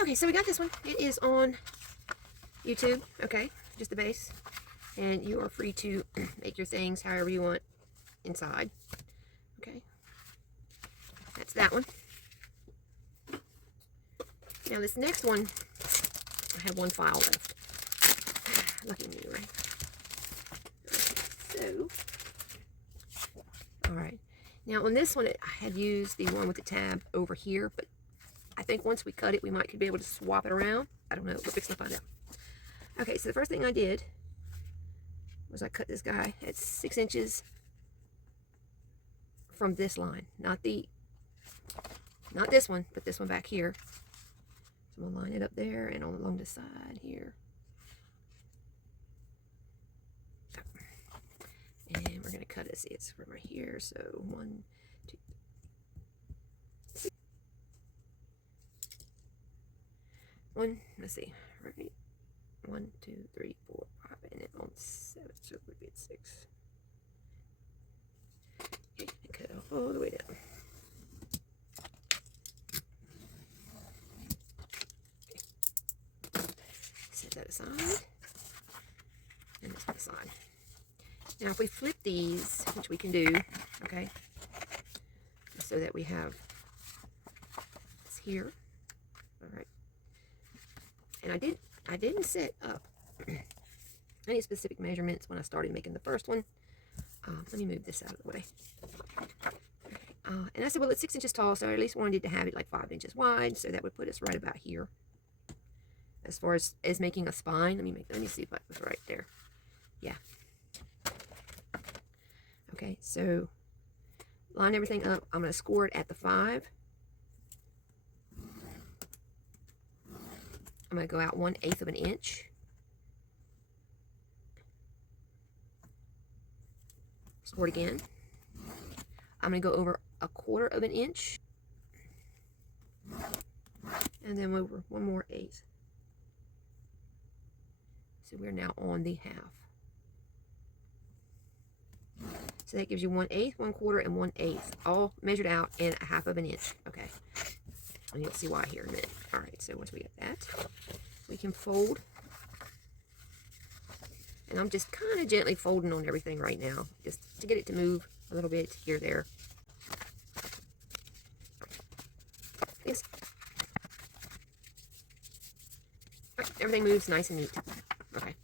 Okay, so we got this one. It is on YouTube, okay, just the base. And you are free to make your things however you want inside. Okay, that's that one. Now this next one, I have one file left. Lucky me, right? So, alright. Now on this one, I had used the one with the tab over here, but I think once we cut it, we might be able to swap it around. I don't know, we're fixing to find out. Okay, so the first thing I did was I cut this guy at 6 inches from this line. Not this one, but this one back here. So I'm gonna line it up there and along the side here. And we're gonna cut it, see it's from right here. So 1, 2, 1, let's see, right? 1, 2, 3, 4, 5, and then on 7, so it would be at 6. Okay, and cut it all the way down. Okay. Set that aside, and this aside. Now, if we flip these, which we can do, okay, so that we have this here, all right. And I didn't set up any specific measurements when I started making the first one. Let me move this out of the way. And I said, well, it's 6 inches tall, so I at least wanted to have it like 5 inches wide, so that would put us right about here. As far as making a spine, let me see if I was right there. Yeah. Okay, so line everything up. I'm going to score it at the 5. I'm going to go out 1/8 of an inch. Score it again. I'm going to go over 1/4 of an inch. And then over 1 more 1/8. So we're now on the half. So that gives you 1/8, 1/4, and 1/8, all measured out in 1/2 of an inch. Okay. And you'll see why here in a minute. All right, so once we get that, we can fold. And I'm just kind of gently folding on everything right now, just to get it to move a little bit here, there. Yes. Right, everything moves nice and neat. Okay.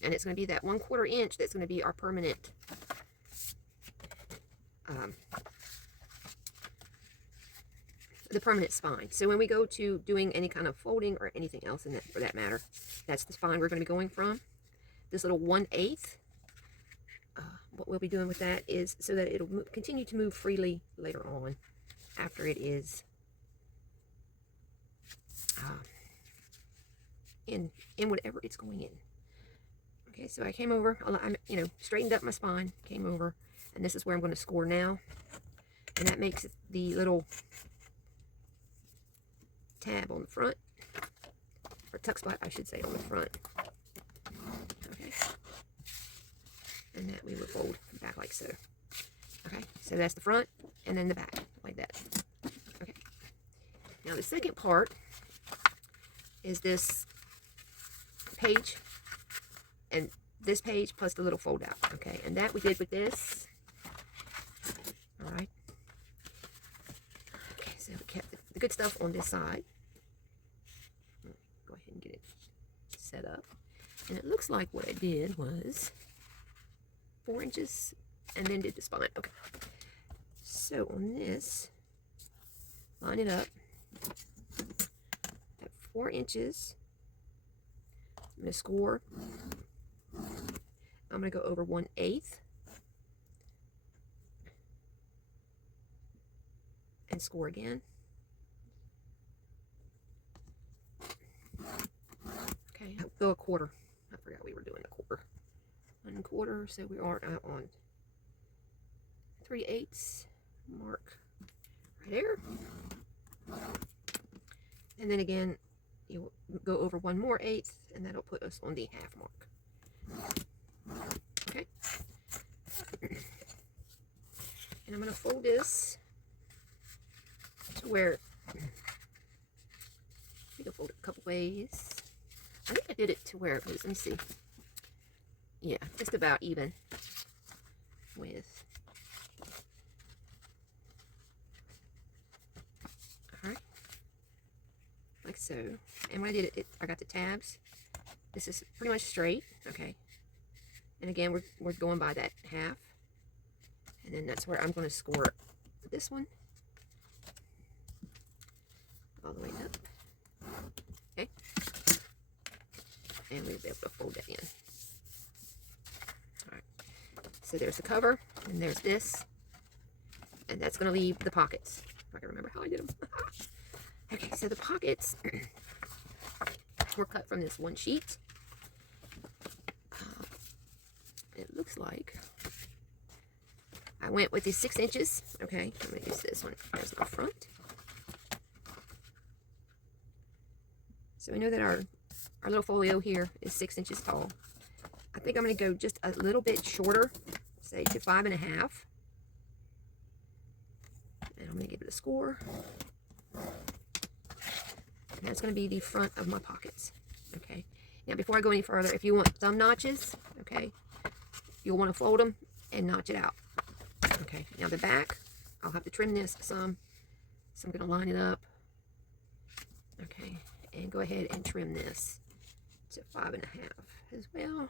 And it's going to be that 1/4 inch that's going to be our permanent the permanent spine. So when we go to doing any kind of folding or anything else in that, for that matter, that's the spine we're going to be going from. This little 1/8, what we'll be doing with that is so that it'll continue to move freely later on after it is in whatever it's going in. Okay, so I came over, I straightened up my spine, came over, and this is where I'm going to score now. And that makes the little tab on the front, or tuck spot, I should say, on the front. Okay. And that we would fold back like so. Okay, so that's the front, and then the back, like that. Okay. Now the second part is this page, and this page plus the little fold out. Okay, and that we did with this. All right. Okay, so we kept the good stuff on this side. Go ahead and get it set up. And it looks like what I did was 4 inches and then did the spine. Okay. So on this, line it up at 4 inches. I'm going to score. I'm going to go over 1/8 and score again. Okay, I'll go 1/4. I forgot we were doing 1/4. 1/4, so we are out on 3/8 mark right there. And then again, you go over 1 more 1/8, and that'll put us on the half mark. Okay. And I'm going to fold this to where fold it a couple ways. I think I did it to where it was, let me see. Yeah, just about even with. Alright. Like so. And when I did it, I got the tabs. This is pretty much straight, okay. And again, we're going by that half. And then that's where I'm going to score this one. All the way up. Okay. And we'll be able to fold that in. Alright. So there's the cover, and there's this. And that's going to leave the pockets. If I can remember how I did them. Okay, so the pockets were cut from this one sheet. It looks like I went with these 6 inches. Okay, I'm going to use this one as my front. So we know that our little folio here is 6 inches tall. I think I'm going to go just a little bit shorter, say to 5.5. And I'm going to give it a score. And that's going to be the front of my pockets. Okay. Now before I go any further, if you want some notches, okay, you'll want to fold them and notch it out. Okay. Now the back, I'll have to trim this some. So I'm going to line it up. Okay. And go ahead and trim this to 5.5 as well.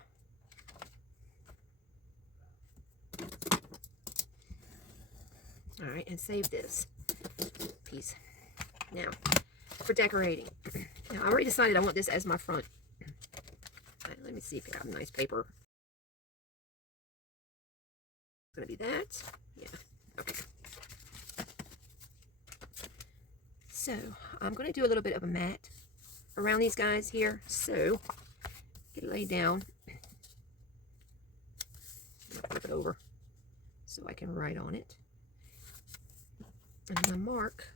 All right, and save this piece. Now, for decorating. Now, I already decided I want this as my front. All right, let me see if I have nice paper. It's going to be that. Yeah, okay. So, I'm going to do a little bit of a mat around these guys here. So, get it laid down. Flip it over so I can write on it. And I'm going to mark.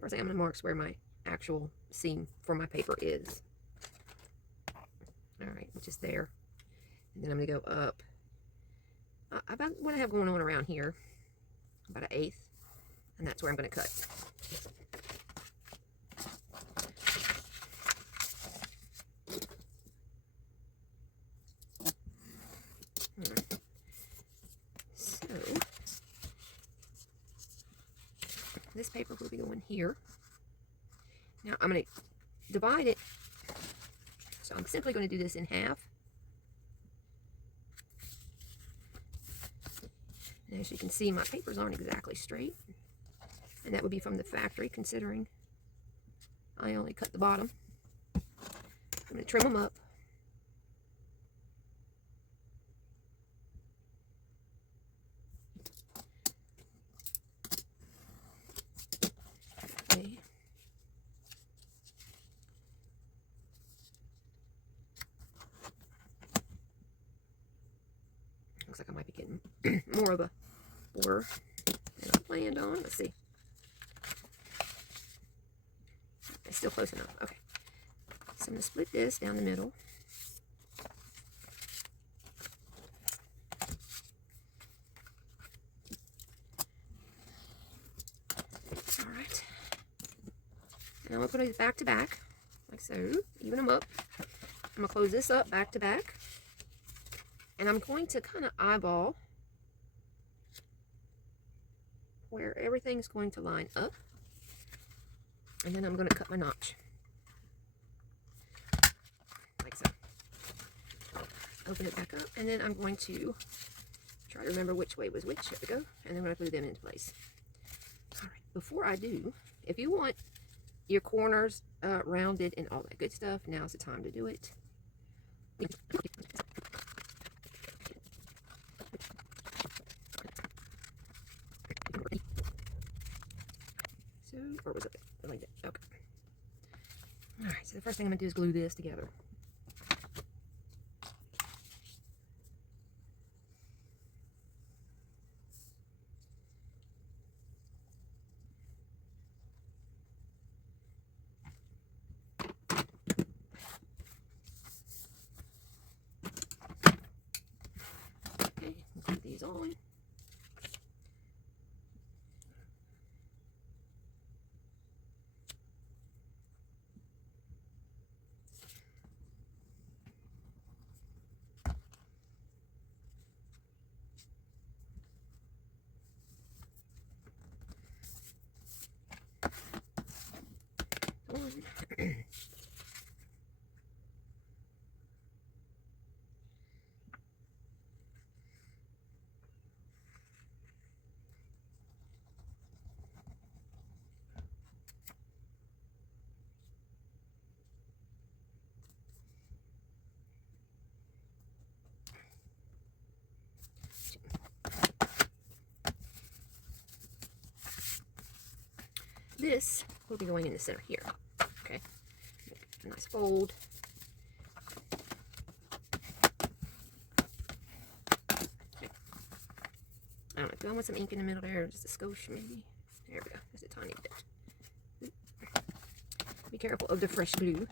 First thing I'm going to mark is where my actual seam for my paper is. Alright, which is there. And then I'm going to go up about what I have going on around here. About 1/8. And that's where I'm going to cut. Alright. So, this paper will be going here. Now I'm going to divide it. So I'm simply going to do this in half. And as you can see, my papers aren't exactly straight. And that would be from the factory, considering I only cut the bottom. I'm going to trim them up. Okay. Looks like I might be getting more of a border than I planned on. Let's see. It's still close enough. Okay. So I'm going to split this down the middle. Alright. And I'm going to put it back to back, like so. Even them up. I'm going to close this up back to back. And I'm going to kind of eyeball where everything's going to line up. And then I'm going to cut my notch. Like so. Open it back up. And then I'm going to try to remember which way was which. There we go. And then I'm going to put them into place. Alright, before I do, if you want your corners rounded and all that good stuff, now's the time to do it. So, or was it like that? Okay. Alright, so the first thing I'm going to do is glue this together. Okay, glue these on. on. This will be going in the center here. Okay, a nice fold. Okay. I don't know, do I want some ink in the middle there? Just a skosh maybe? There we go, just a tiny bit. Be careful of the fresh glue.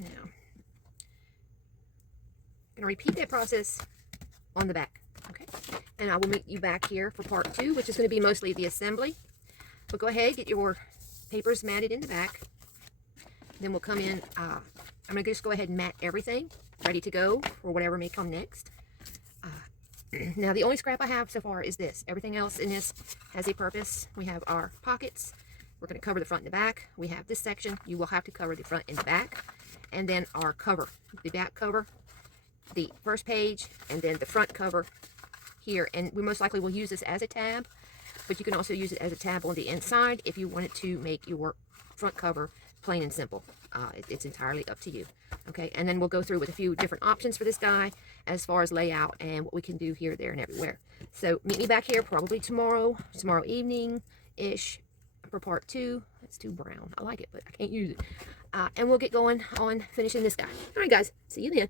Now, I'm going to repeat that process on the back, okay? And I will meet you back here for part 2, which is going to be mostly the assembly. But go ahead, get your papers matted in the back. Then we'll come in, I'm going to just go ahead and mat everything, ready to go for whatever may come next. Now, the only scrap I have so far is this. Everything else in this has a purpose. We have our pockets. We're going to cover the front and the back. We have this section. You will have to cover the front and the back. And then our cover, the back cover, the first page, and then the front cover here. And we most likely will use this as a tab, but you can also use it as a tab on the inside if you wanted to make your front cover plain and simple. It's entirely up to you. Okay, and then we'll go through with a few different options for this guy as far as layout and what we can do here, there, and everywhere. So meet me back here probably tomorrow evening-ish for part 2. It's too brown. I like it, but I can't use it. And we'll get going on finishing this guy. All right, guys. See you then.